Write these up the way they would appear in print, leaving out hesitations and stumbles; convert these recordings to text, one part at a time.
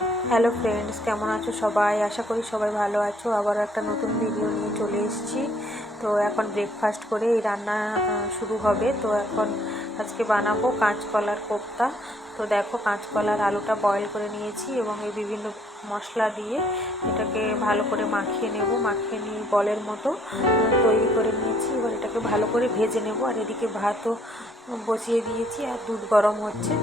Hello friends, কেমন আছো সবাই? আশা করি সবাই ভালো আছো। আবারও একটা নতুন ভিডিও নিয়ে চলে এসেছি। তো এখন ব্রেকফাস্ট করে এই রান্না শুরু হবে। তো এখন আজকে বানাবো কাঁচকলার কোপ্তা। তো দেখো, কাঁচকলার আলুটা বয়েল করে নিয়েছি এবং এই বিভিন্ন মশলা দিয়ে এটাকে ভালো করে মাখিয়ে নেব। মাখিয়ে নিয়ে বলের মতো তৈরি করে নিয়েছি। এবার এটাকে ভালো করে ভেজে নেব। আর এদিকে ভাতও বসিয়ে দিয়েছি আর দুধ গরম হচ্ছে।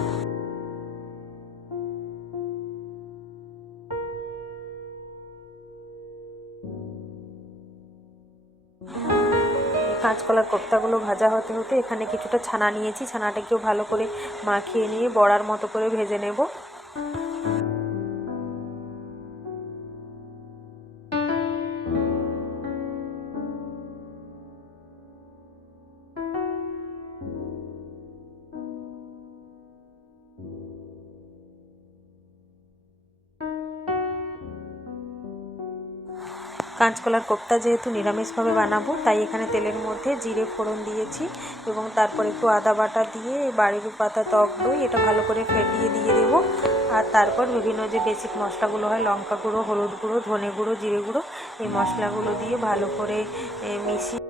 কাঁচকলার কোপ্তাগুলো ভাজা হতে হতে এখানে কিছুটা ছানা নিয়েছি। ছানাটাকেও ভালো করে মাখিয়ে নিয়ে বড়ার মতো করে ভেজে নেব। কাঁচকলার কোপ্তা যেহেতু নিরামিষভাবে বানাবো, তাই এখানে তেলের মধ্যে জিরে ফোড়ন দিয়েছি এবং তারপর একটু আদা বাটা দিয়ে বাড়ির পাতা, টক দই এটা ভালো করে ফেটিয়ে দিয়ে দেবো। আর তারপর বিভিন্ন যে বেসিক মশলাগুলো হয়, লঙ্কা গুঁড়ো, হলুদ গুঁড়ো, ধনে গুঁড়ো, জিরে গুঁড়ো, এই মশলাগুলো দিয়ে ভালো করে মিশিয়ে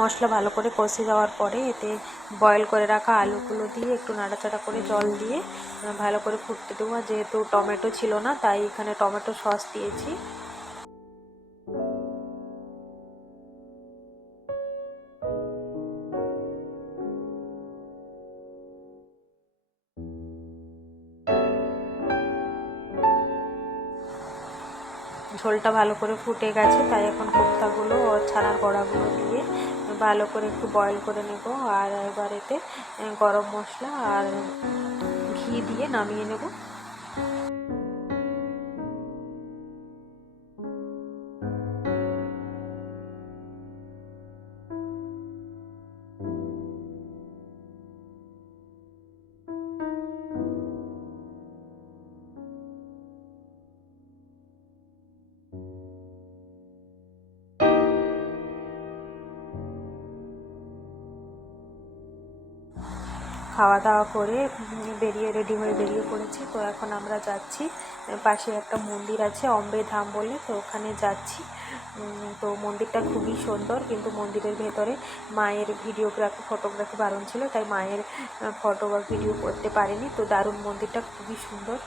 মশলা ভালো করে কষে যাওয়ার পরে এতে বয়েল করে রাখা আলুগুলো দিয়ে একটু নাড়াচাড়া করে জল দিয়ে ভালো করে ফুটতে দেবো। যেহেতু টমেটো ছিল না, তাই এখানে টমেটো সস দিয়েছি। ঝোলটা ভালো করে ফুটে গেছে, তাই এখন কোপ্তাগুলো ও ছানার বড়াগুলো দিয়ে ভালো করে একটু বয়েল করে নেব। আর এবার এতে গরম মশলা আর ঘি দিয়ে নামিয়ে নেব। খাওয়া দাওয়া করে রেডি হয়ে বেরিয়ে পড়েছি। তো এখন আমরা যাচ্ছি, পাশে একটা মন্দির আছে অম্বে ধাম বলে, তো ওখানে যাচ্ছি। তো মন্দিরটা খুবই সুন্দর, কিন্তু মন্দিরের ভেতরে মায়ের ফটোগ্রাফি বারণ ছিল, তাই মায়ের ফটো বা ভিডিও করতে পারিনি। তো দারুণ, মন্দিরটা খুবই সুন্দর।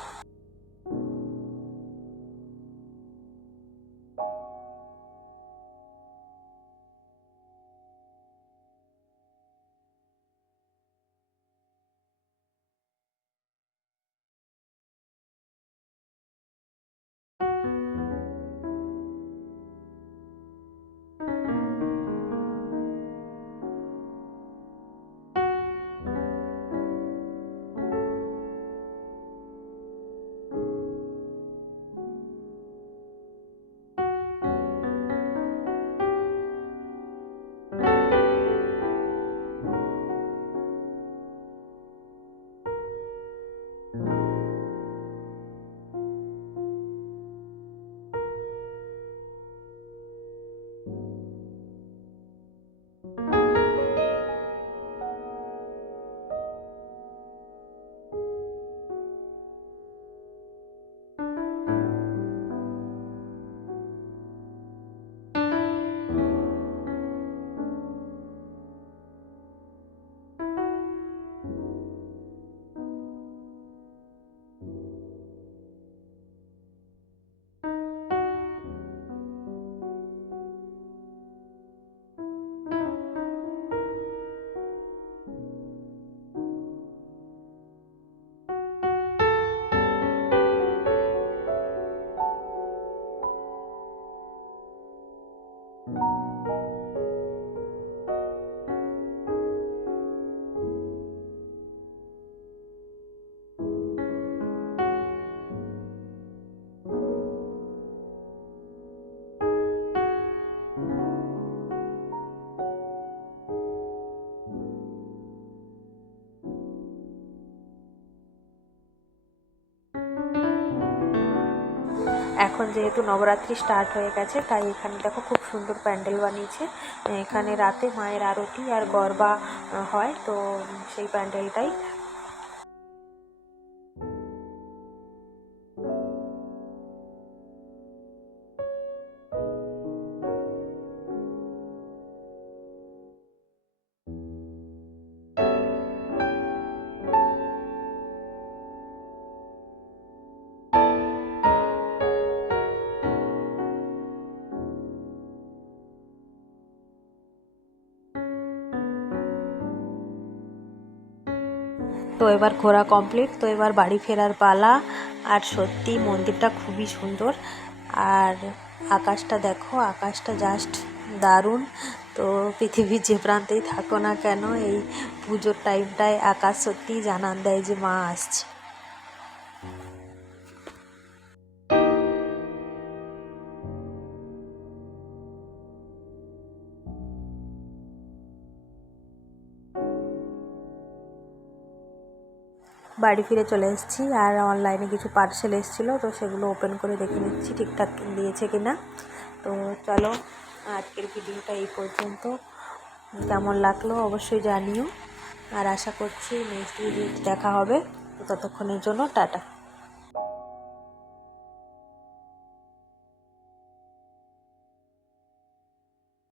এখন যেহেতু নবরাত্রি স্টার্ট হয়ে গেছে, তাই এখানে দেখো খুব সুন্দর প্যান্ডেল বানিয়েছে। এখানে রাতে মায়ের আরতি আর গরবা হয়, তো সেই প্যান্ডেলটাই। তো এবার ঘোরা কমপ্লিট, তো এবার বাড়ি ফেরার পালা। আর সত্যি মন্দিরটা খুবই সুন্দর, আর আকাশটা দেখো, আকাশটা জাস্ট দারুণ। তো পৃথিবীর যে প্রান্তেই থাকো না কেন, এই পুজোর টাইমটায় আকাশ সত্যিই জানান দেয় যে মা আসছে। বাড়ি ফিরে চলে এসেছি, আর অনলাইনে কিছু পার্সেল এসেছিলো, তো সেগুলো ওপেন করে দেখে নিচ্ছি ঠিকঠাক দিয়েছে কিনা। তো চলো, আজকের ভিডিওটা এই পর্যন্ত। কেমন লাগলো অবশ্যই জানিও, আর আশা করছি নেক্সট ভিডিওতে দেখা হবে। তো ততক্ষণের জন্য টাটা।